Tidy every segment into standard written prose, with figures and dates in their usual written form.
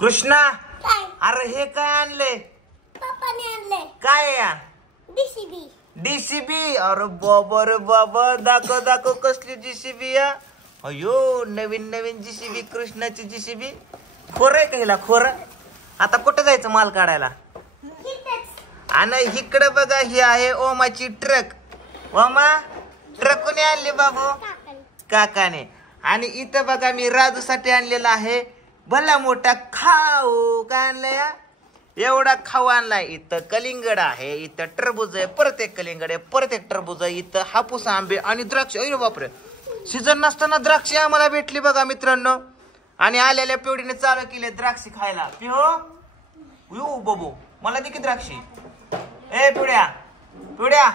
कृष्णा काय? अरे हे काय आणले? पप्पाने आणले काय या डीसीबी. डीसीबी? अरे बाबा रे बाबा, दाखव दाखव कसली जीसीबी या. अयो नवीन नवीन जीसीबी, कृष्णाची जीसीबी. खोर आहे का हिला खोर? आता कुठे जायचं माल काढायला? आणि इकडे बघा ही आहे ओमाची ट्रक. ओमा ट्रक कोणी आणली बाबू? काकाने. आणि इथं बघा मी राजूसाठी आणलेला आहे भला मोठा खाऊ. काय आणलाय? एवढा खाऊ आणलाय. इथं कलिंगड आहे, इथं टरबूज आहे, परत एक कलिंगड आहे, परत एक टरबूज आहे, इथं हापूस आंबे आणि द्राक्ष. अरे बापरे, सीझन नसताना द्राक्षे आम्हाला भेटली बघा मित्रांनो. आणि आलेल्या पिवडीने चालू केले द्राक्षे खायला. पिहो बाबू मला दे की द्राक्षी. ए पिवड्या पिवड्या,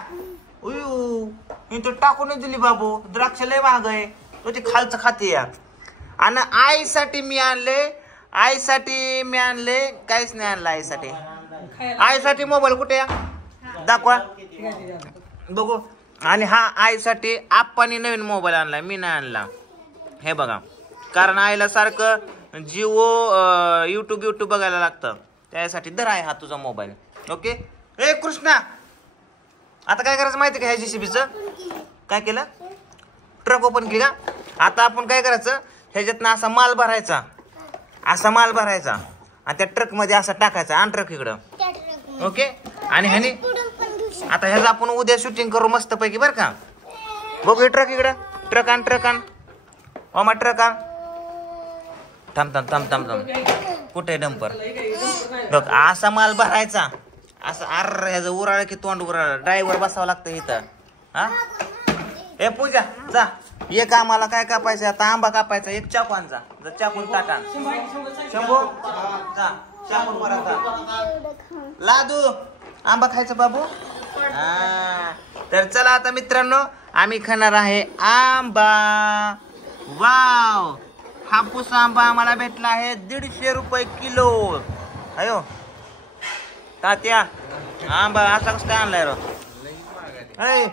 उयू मी तो टाकूनच दिली बाबू. द्राक्ष लय महाग आहे, तो ते खालचं खाते या. आणि आईसाठी मी आणले काहीच नाही आणलं आईसाठी. आईसाठी मोबाईल कुठे या दाखवा बघू. आणि हा आईसाठी आप्पानी नवीन मोबाईल आणलाय, मी नाही आणला. हे बघा, कारण आईला सारखं जिओ युट्यूब बघायला लागतं, त्यासाठी दर आहे हा तुझा मोबाईल. ओके. ए कृष्णा आता काय करायचं माहिती का ह्या जेसीबीचं? काय केलं? ट्रक ओपन केला. आता आपण काय करायचं, ह्याच्यातनं असा माल भरायचा आणि त्या ट्रक मध्ये असा टाकायचा आणि ट्रक इकडं. ओके. आणि ह्याने आता ह्याचं आपण उद्या शूटिंग करू मस्त पैकी बरं का. बघू ट्रक इकडं. ट्रक आण ओमा ट्रक आण. थांब कुठे डंपर? बघ असा माल भरायचा असं. अर ह्याचं उराळ की तोंड उराळ. ड्रायव्हर बसावं लागतं इथं. हा ए पूजा जा, एक आम्हाला काय कापायचं आता? आंबा कापायचा. एक चाकू आण जा, चाकून ताटा. शंभू जा चाकून परत लादू. आंबा खायचा बाबू. तर चला आता मित्रांनो आम्ही खाणार आहे आंबा. वाव, हापूस आंबा आम्हाला भेटला आहे 150 रुपये किलो. अयो तात्या, आंबा असा कसं काय आणलाय रो? ऐ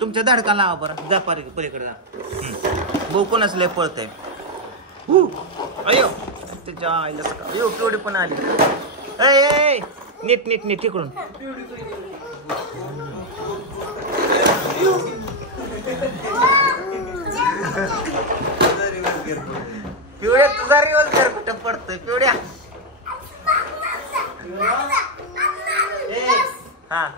तुमच्या धडका लावा बरं. जा पलीकडे जा. भाऊ कोणाच लय पळतय. अयो त्याच्या आईला सका. अयो पिवडी पण आली. ऐ नीट इकडून. पिवड्या तुझा रिव्हॉल्वर कुठं पडतोय पिवड्या? हा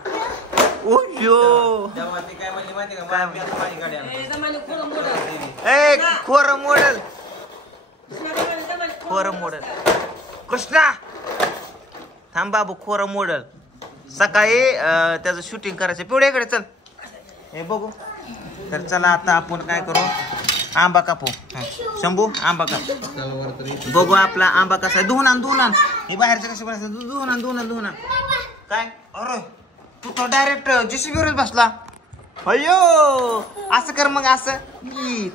खोर मोडल. कृष्णा थांब बाबू, खोर मोडल. सकाळी त्याचं शूटिंग करायचं. पिवड्याकडे चल. हे बघू. तर चला आता आपण काय करू, आंबा कापू. शंभू आंबा काप. बघू आपला आंबा कसा आहे. धुवून आण. हे बाहेरचे कसे बनायचं? धुवून आण. काय? अरे तू तो डायरेक्ट जेसीबीवरच बसला. अयो असं कर मग, असं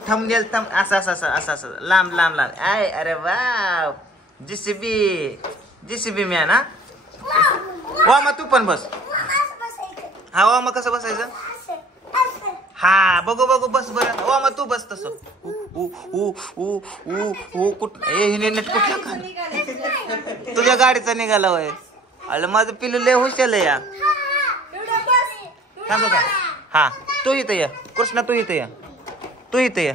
थंबनेल असं लांब. आय अरे वा, जेसीबी मॅन. हा वा मग तू पण बस. हा वा मग कसं बसायचं? हा बघू बस बरं. वा मग तू बस तसं. नेट कुठला तुझ्या गाडीचा निघाला होय? अरे माझं पिलू लय हुशार या. सांगू का? हा तू इथं या कृष्णा, तू इथं या. तू इथं या.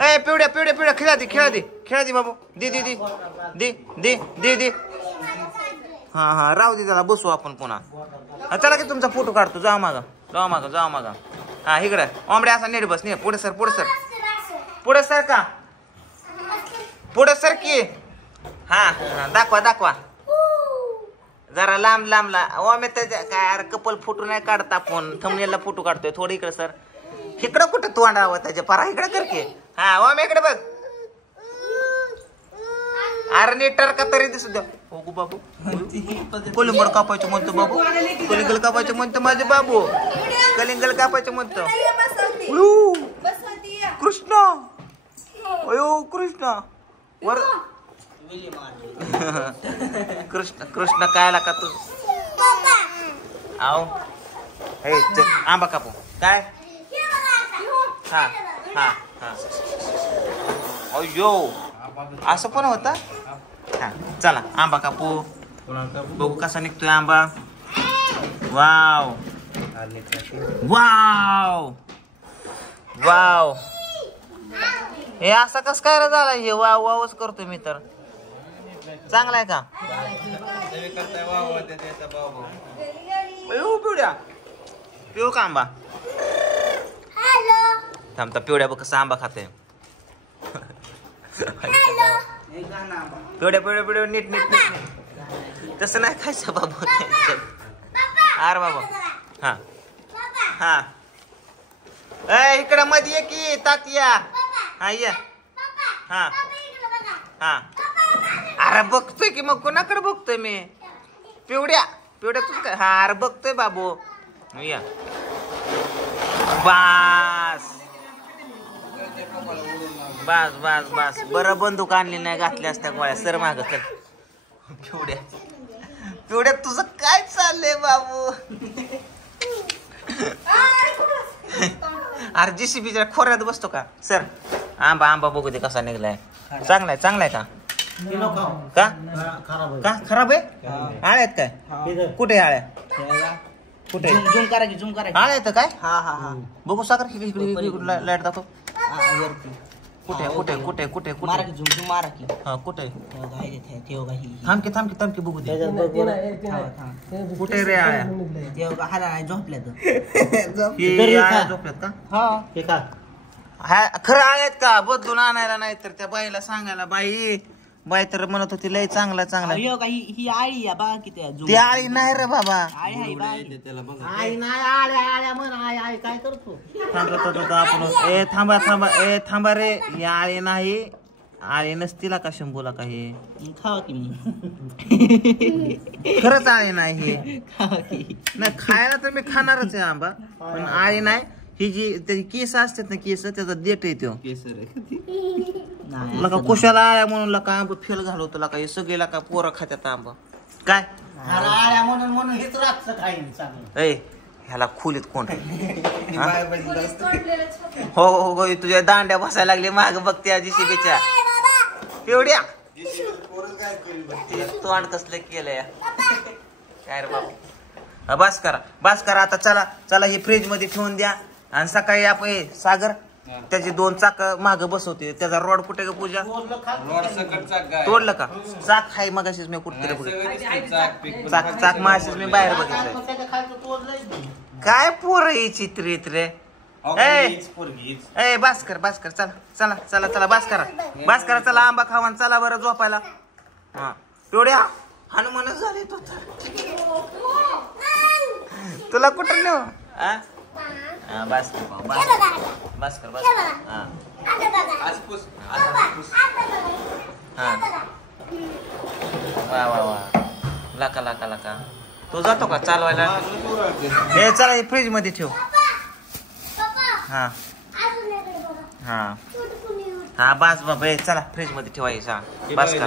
ऐ पिवड्या खेळा दे बाबू. दे. हा राहू दे त्याला. बसू आपण पुन्हा. चला की तुमचा फोटो काढतो. जाऊ मागा. हा इकडे ओंबड्या असा नीट बस. पुढे सर की. हा दाखवा जरा लांब. ओमे त्याच्या काय कपल फोटो नाही काढता आपण, थंबनेलला फोटो काढतोय. थोडी इकडे सर. इकडं कुठं तोंडावं त्याच्या परा. इकडे कर की. हा ओमे इकडे बघ. अरे नीटर का तरी दिसू द्या. हो बाबू, कोलिंगड कापायचं म्हणतो बाबू. कलिंगल कापायचं म्हणतो माझे बाबू. कलिंगल कापायचं म्हणतो कृष्णा. अयो कृष्णा वर कृष्ण काय लागा तू? आओ आंबा कापू. काय? हा अयो असं पण होता. हा चला आंबा कापू, बघू कसा निघतोय आंबा. Wow wow wow. हे असं कस काय रे झाला हे वाव वावच करतोय मी तर. चांगला आहे का पिवड्या? पिऊ का आंबा? थांबता पिवड्या बघ कसा आंबा खाते. पिवड्या पिवड्या पिवड्या नीट नीट नीट तसं नाही खायचं बाबा. अरे बाबा हा हा इकडं मध्ये ये की तात्या. हा ये हा हा. अरे बघतोय की मग कोणाकडे बघतोय मी? पिवड्या पिवड्या तुझं काय? हा अरे बघतोय बाबू. या बास बास बास बास. बरं बंदूक आणली नाही घातली असत्या गोळ्या. सर माग तर पिवड्या पिवड्या तुझं काय चाललंय बाबू? अरे JCBच्या खोऱ्यात बसतो का? सर आंबा आंबा बघू दे कसा निघलाय. चांगलाय चांगलाय का? का का खराब आहे? आळ्या आहेत काय? कुठे आळ्या? कुठे? झूम करा की झूम करा. आळ्या आहेत काय? हा हा हा. बघू साखर इकडे लाईट दाखव. वरती कुठे कुठे कुठे कुठे मारा कुठे? की झूम मारा की. हा कुठे? ठेव का ही. थांब की थांब की थांब की बघू दे. कुठे रे आळ्या? ठेव का हाला नाही झोपल्या तर. ही आळ्या झोपल्यात का? हा हा खरं आळ्यात का? बदलून आणायला नाही तर त्या बाईला सांगायला. बाई तर म्हणत होती लय चांगला चांगला. ठेव का ही आळी या बघा किती आहे. ती आळी नाही रे बाबा. आळी आहे बघा. आई नाही आल्या आल्या म्हण. आई काय करतो? आपण ए थांबा थांबा ए थांबा रे. ही आळी नाही. आळी नसतीला का शंभूला का हे? खावा की मग. खरंच आळी नाही हे. खावा की. नाही खायला तर मी खाणारच आहे आंबा, पण आळी नाही. ही जी त्याची केस असतात ना केस त्याचा देठ येतो. लका कुशाला आळ्या म्हणून लका आंबा फेल घालवतो लका. हे सगळे लका पोरं खात्यात आंबा. काय आल्या म्हणून म्हणून हेच रातचं खाईन चांगलं. ए ह्याला खोलीत कोण? हो हो हो तुझ्या दांड्या बसायला लागले माग बघते JCBच्या. एवढ्या तोंड कसलं केलंय काय रे बाबा. बस करा आता. चला चला हे फ्रीज मध्ये ठेवून द्या. आणि सकाळी आपण सागर त्याची 2 चाक माग बसवते. त्याचा रोड कुठे का पूजा? तोडलं का? चाक हाय मग अशीच मी कुठतरी बघितलं. चाक माशीच मी बाहेर बघितलंय. काय पोर ही चित्रित रे. ए बस कर चला चला चला चला बस करा चला. आंबा खावा चला बरं झोपायला. हा तेवढ्या हनुमानच झाले तू तर. तुला कुठं नेऊ? बस कर हा वा वा वा. लाका तो जातो का चालवायला? हे चला हे फ्रीज मध्ये ठेव. हा हा हा बस बाबा चला फ्रीज मध्ये ठेवायचा. बस करा.